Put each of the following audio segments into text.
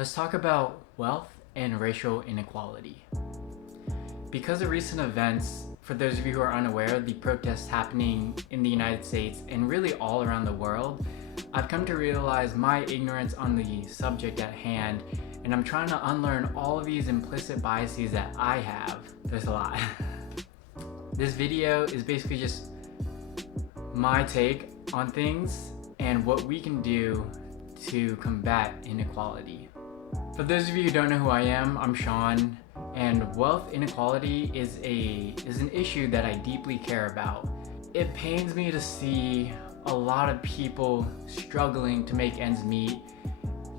Let's talk about wealth and racial inequality. Because of recent events, for those of you who are unaware, the protests happening in the United States and really all around the world, I've come to realize my ignorance on the subject at hand, and I'm trying to unlearn all of these implicit biases that I have. There's a lot. This video is basically just my take on things and what we can do to combat inequality. For those of you who don't know who I am, I'm Sean, and wealth inequality is an issue that I deeply care about. It pains me to see a lot of people struggling to make ends meet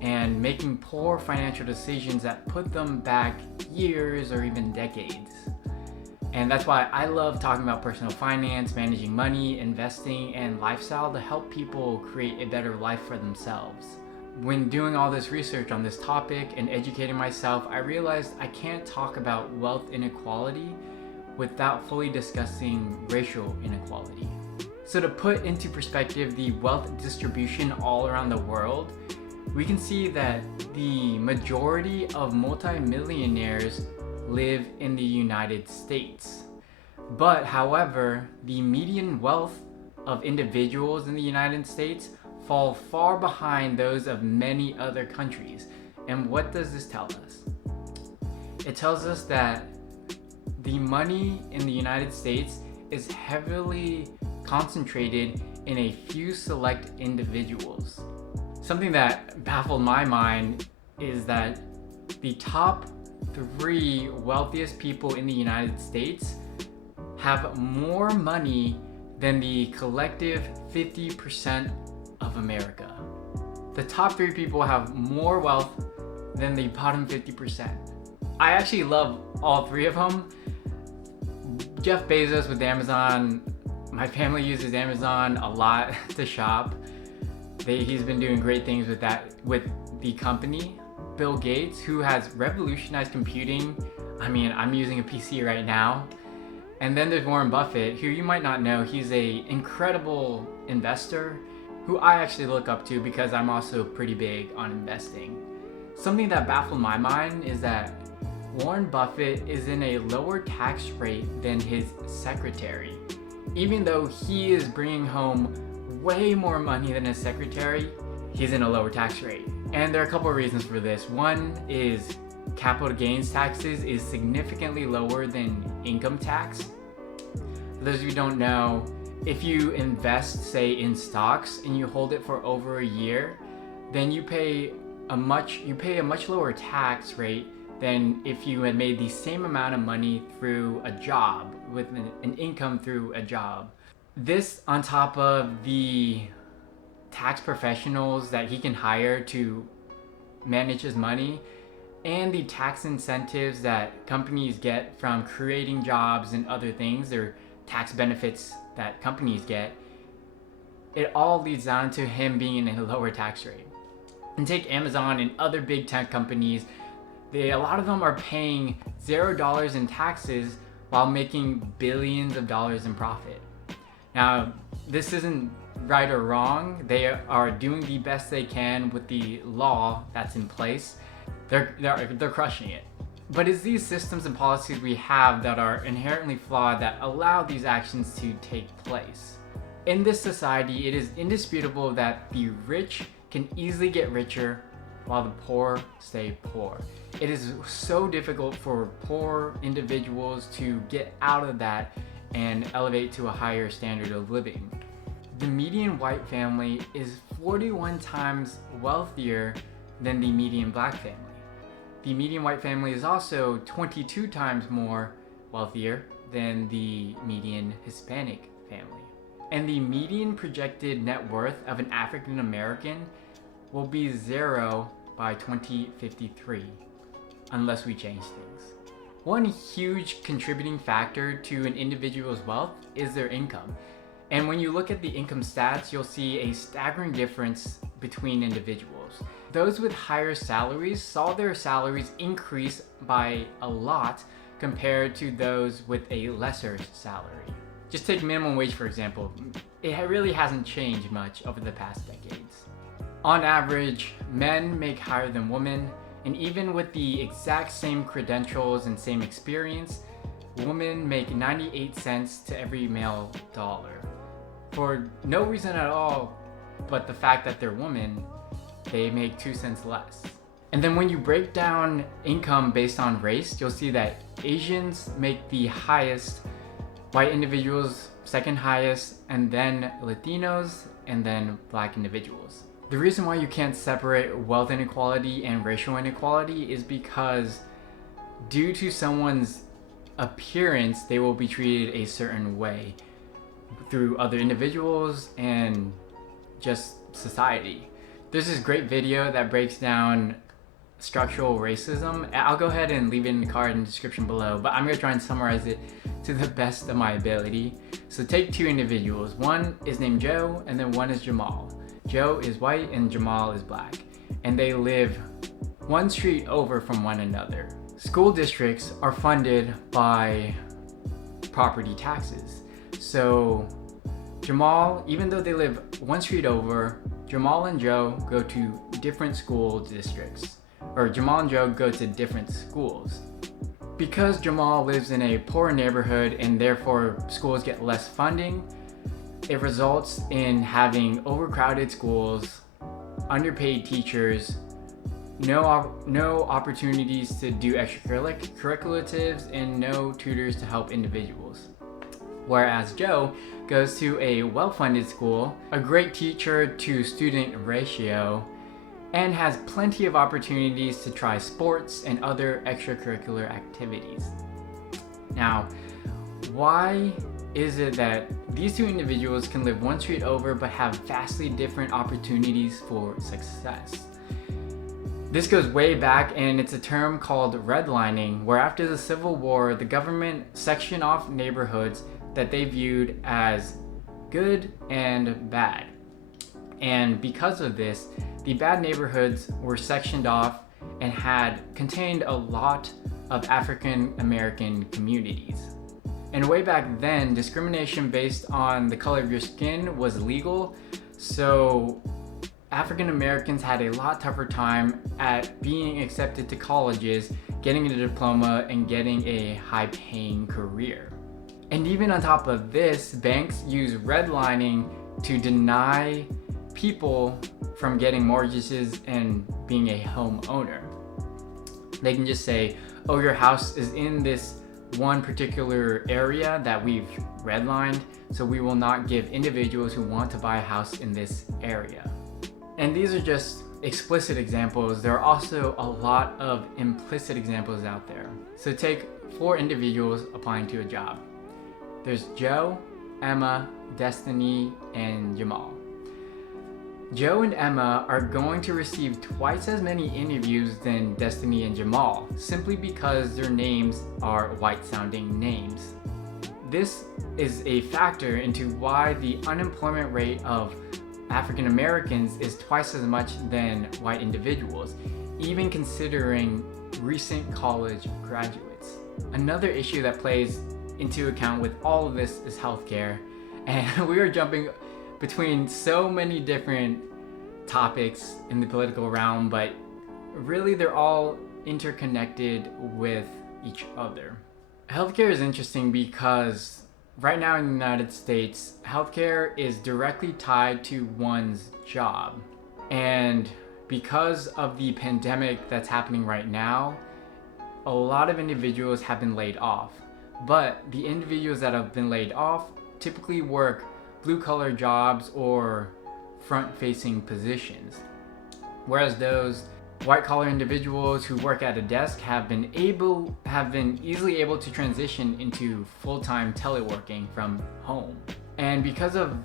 and making poor financial decisions that put them back years or even decades. And that's why I love talking about personal finance, managing money, investing, and lifestyle to help people create a better life for themselves. When doing all this research on this topic and educating myself, I realized I can't talk about wealth inequality without fully discussing racial inequality. So to put into perspective the wealth distribution all around the world, we can see that the majority of multimillionaires live in the United States. But however, the median wealth of individuals in the United States fall far behind those of many other countries. And what does this tell us? It tells us that the money in the United States is heavily concentrated in a few select individuals. Something that baffled my mind is that the top 3 wealthiest people in the United States have more money than the collective 50% of America. The top 3 people have more wealth than the bottom 50%. I actually love all 3 of them. Jeff Bezos with Amazon. My family uses Amazon a lot to shop. He's been doing great things with the company. Bill Gates, who has revolutionized computing. I mean, I'm using a PC right now. And then there's Warren Buffett, who you might not know. He's an incredible investor who I actually look up to because I'm also pretty big on investing. Something that baffled my mind is that Warren Buffett is in a lower tax rate than his secretary. Even though he is bringing home way more money than his secretary, he's in a lower tax rate. And there are a couple of reasons for this. One is capital gains taxes is significantly lower than income tax. For those of you who don't know, if you invest, say, in stocks and you hold it for over a year, then you pay a much lower tax rate than if you had made the same amount of money through a job, with an income through a job. This on top of the tax professionals that he can hire to manage his money and the tax incentives that companies get from creating jobs and other things, their tax benefits that companies get, it all leads down to him being in a lower tax rate. And take Amazon and other big tech companies, a lot of them are paying $0 in taxes while making billions of dollars in profit. Now, this isn't right or wrong. They are doing the best they can with the law that's in place. They're crushing it. But it's these systems and policies we have that are inherently flawed that allow these actions to take place. In this society, it is indisputable that the rich can easily get richer while the poor stay poor. It is so difficult for poor individuals to get out of that and elevate to a higher standard of living. The median white family is 41 times wealthier than the median black family. The median white family is also 22 times more wealthier than the median Hispanic family. And the median projected net worth of an African American will be 0 by 2053, unless we change things. One huge contributing factor to an individual's wealth is their income. And when you look at the income stats, you'll see a staggering difference between individuals. Those with higher salaries saw their salaries increase by a lot compared to those with a lesser salary. Just take minimum wage, for example. It really hasn't changed much over the past decades. On average, men make higher than women, And even with the exact same credentials and same experience, women make 98 cents to every male dollar. For no reason at all, but the fact that they're women, they make 2 cents less. And then when you break down income based on race, you'll see that Asians make the highest, white individuals second highest, and then Latinos, and then Black individuals. The reason why you can't separate wealth inequality and racial inequality is because due to someone's appearance, they will be treated a certain way through other individuals and just society. There's this great video that breaks down structural racism. I'll go ahead and leave it in the card in the description below, but I'm gonna try and summarize it to the best of my ability. So take two individuals. One is named Joe, and then one is Jamal. Joe is white and Jamal is Black, and they live one street over from one another. School districts are funded by property taxes. So Jamal, even though they live one street over, Jamal and Joe go to different school districts, or Jamal and Joe go to different schools. Because Jamal lives in a poor neighborhood and therefore schools get less funding, it results in having overcrowded schools, underpaid teachers, no opportunities to do extracurriculatives, and no tutors to help individuals. Whereas Joe goes to a well-funded school, a great teacher to student ratio, and has plenty of opportunities to try sports and other extracurricular activities. Now, why is it that these two individuals can live one street over but have vastly different opportunities for success? This goes way back, and it's a term called redlining, where after the Civil War, the government sectioned off neighborhoods that they viewed as good and bad. And because of this, the bad neighborhoods were sectioned off and contained a lot of African American communities. And way back then, discrimination based on the color of your skin was legal, so African Americans had a lot tougher time at being accepted to colleges, getting a diploma, and getting a high-paying career. And even on top of this, banks use redlining to deny people from getting mortgages and being a homeowner. They can just say, oh, your house is in this one particular area that we've redlined, so we will not give individuals who want to buy a house in this area. And these are just explicit examples. There are also a lot of implicit examples out there. So take 4 individuals applying to a job. There's Joe, Emma, Destiny, and Jamal. Joe and Emma are going to receive twice as many interviews than Destiny and Jamal, simply because their names are white-sounding names. This is a factor into why the unemployment rate of African Americans is twice as much than white individuals, even considering recent college graduates. Another issue that plays into account with all of this is healthcare, and we are jumping between so many different topics in the political realm, but really they're all interconnected with each other. Healthcare is interesting because right now in the United States, healthcare is directly tied to one's job. And because of the pandemic that's happening right now, a lot of individuals have been laid off. But the individuals that have been laid off typically work blue-collar jobs or front-facing positions, whereas those white-collar individuals who work at a desk have been easily able to transition into full-time teleworking from home. And because of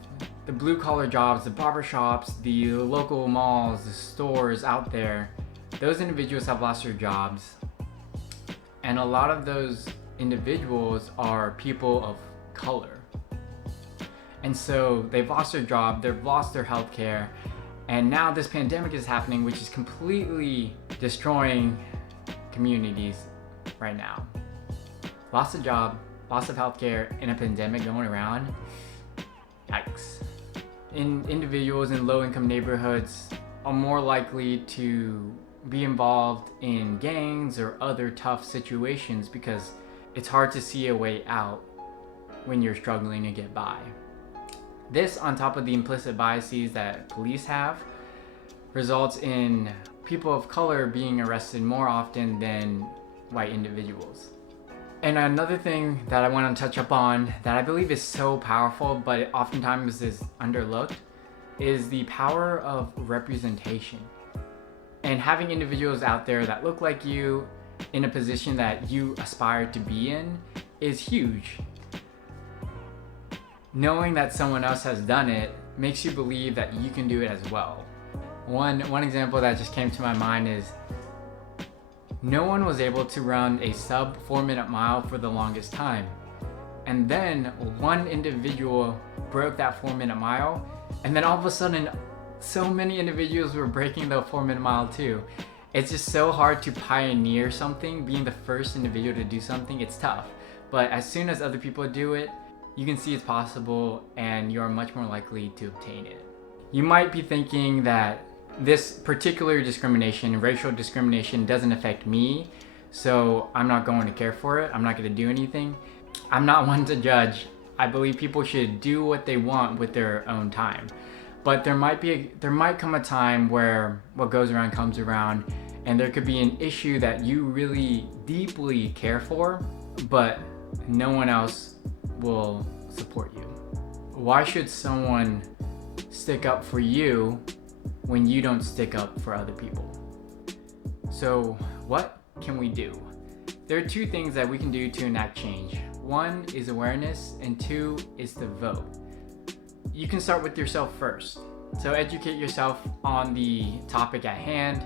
the blue-collar jobs, the barbershops, the local malls, the stores out there, those individuals have lost their jobs, and a lot of those individuals are people of color. And so they've lost their job, they've lost their health care, and now this pandemic is happening, which is completely destroying communities right now. Lost a job, loss of health care, and a pandemic going around. Yikes. Individuals in low-income neighborhoods are more likely to be involved in gangs or other tough situations because it's hard to see a way out when you're struggling to get by. This, on top of the implicit biases that police have, results in people of color being arrested more often than white individuals. And another thing that I want to touch up on that I believe is so powerful, but it oftentimes is underlooked, is the power of representation. And having individuals out there that look like you in a position that you aspire to be in is huge. Knowing that someone else has done it makes you believe that you can do it as well. One example that just came to my mind is no one was able to run a sub 4-minute mile for the longest time. And then one individual broke that 4-minute mile, and then all of a sudden so many individuals were breaking the 4-minute mile too. It's just so hard to pioneer something, being the first individual to do something. It's tough, but as soon as other people do it, you can see it's possible and you're much more likely to obtain it. You might be thinking that this particular discrimination, racial discrimination, doesn't affect me, so I'm not going to care for it. I'm not going to do anything. I'm not one to judge. I believe people should do what they want with their own time. But there might come a time where what goes around comes around, and there could be an issue that you really deeply care for, but no one else will support you. Why should someone stick up for you when you don't stick up for other people? So what can we do? There are two things that we can do to enact change. One is awareness, and two is to vote. You can start with yourself first. So educate yourself on the topic at hand,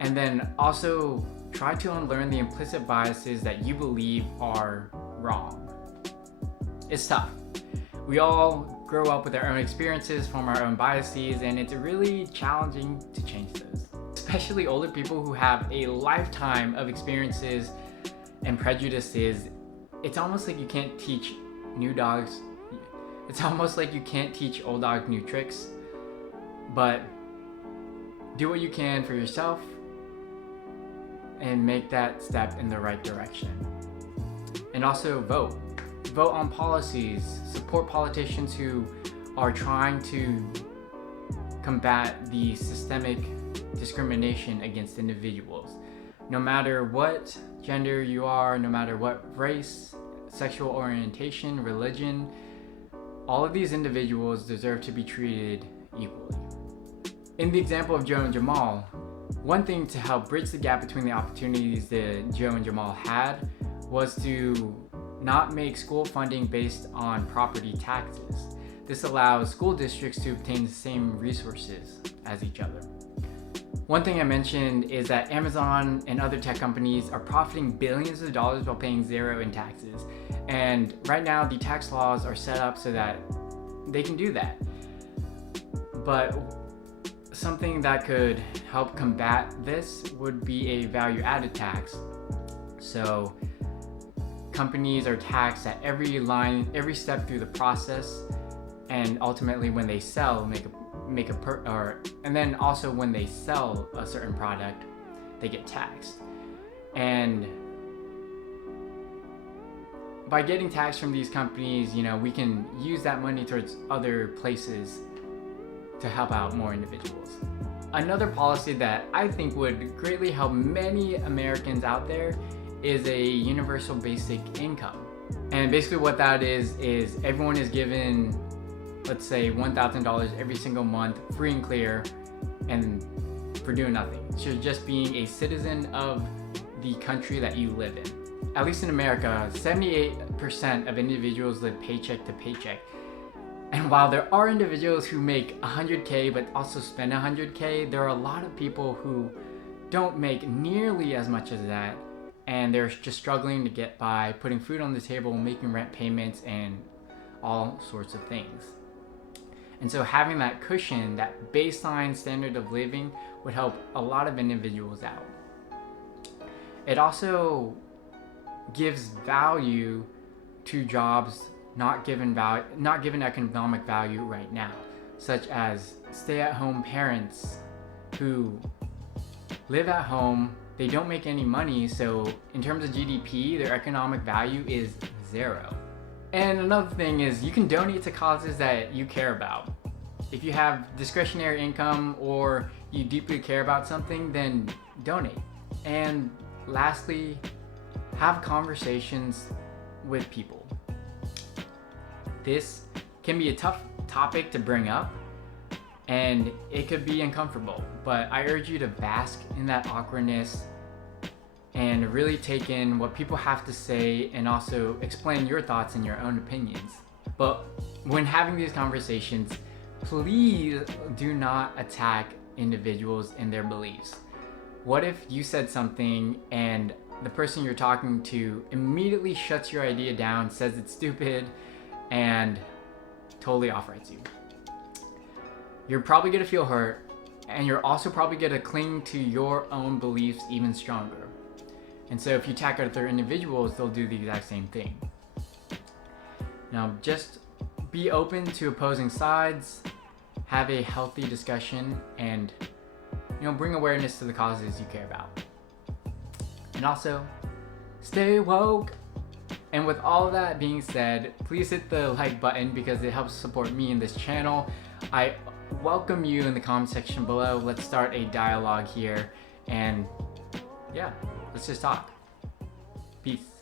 and then also try to unlearn the implicit biases that you believe are wrong. It's tough. We all grow up with our own experiences, form our own biases, and it's really challenging to change those. Especially older people who have a lifetime of experiences and prejudices. It's almost like you can't teach new dogs. It's almost like you can't teach old dogs new tricks. But do what you can for yourself and make that step in the right direction. And also vote. Vote on policies. Support politicians who are trying to combat the systemic discrimination against individuals. No matter what gender you are, no matter what race, sexual orientation, religion, all of these individuals deserve to be treated equally. In the example of Joe and Jamal, one thing to help bridge the gap between the opportunities that Joe and Jamal had was to not make school funding based on property taxes. This allows school districts to obtain the same resources as each other. One thing I mentioned is that Amazon and other tech companies are profiting billions of dollars while paying zero in taxes. And right now the tax laws are set up so that they can do that. But something that could help combat this would be a value-added tax. So companies are taxed at every step through the process, and ultimately when they sell, and then also when they sell a certain product, they get taxed. And by getting taxed from these companies, we can use that money towards other places to help out more individuals. Another policy that I think would greatly help many Americans out there is a universal basic income. And basically what that is everyone is given, let's say, $1,000 every single month, free and clear, and for doing nothing. So just being a citizen of the country that you live in. At least in America, 78% of individuals live paycheck to paycheck. And while there are individuals who make 100K but also spend 100K, there are a lot of people who don't make nearly as much as that, and they're just struggling to get by, putting food on the table, making rent payments, and all sorts of things. And so having that cushion, that baseline standard of living, would help a lot of individuals out. It also gives value to jobs not given economic value right now, such as stay-at-home parents who live at home, they don't make any money, so in terms of GDP, their economic value is zero. And another thing is you can donate to causes that you care about. If you have discretionary income or you deeply care about something, then donate. And lastly, have conversations with people. This can be a tough topic to bring up, and it could be uncomfortable, but I urge you to bask in that awkwardness and really take in what people have to say and also explain your thoughts and your own opinions. But when having these conversations, please do not attack individuals and their beliefs. What if you said something and the person you're talking to immediately shuts your idea down, says it's stupid, and totally off-rights you? You're probably gonna feel hurt, and you're also probably gonna cling to your own beliefs even stronger. And so if you attack other individuals, they'll do the exact same thing. Now, just be open to opposing sides, have a healthy discussion, and bring awareness to the causes you care about. And also, stay woke. And with all of that being said, please hit the like button because it helps support me in this channel. I welcome you in the comment section below. Let's start a dialogue here, and yeah, let's just talk. Peace.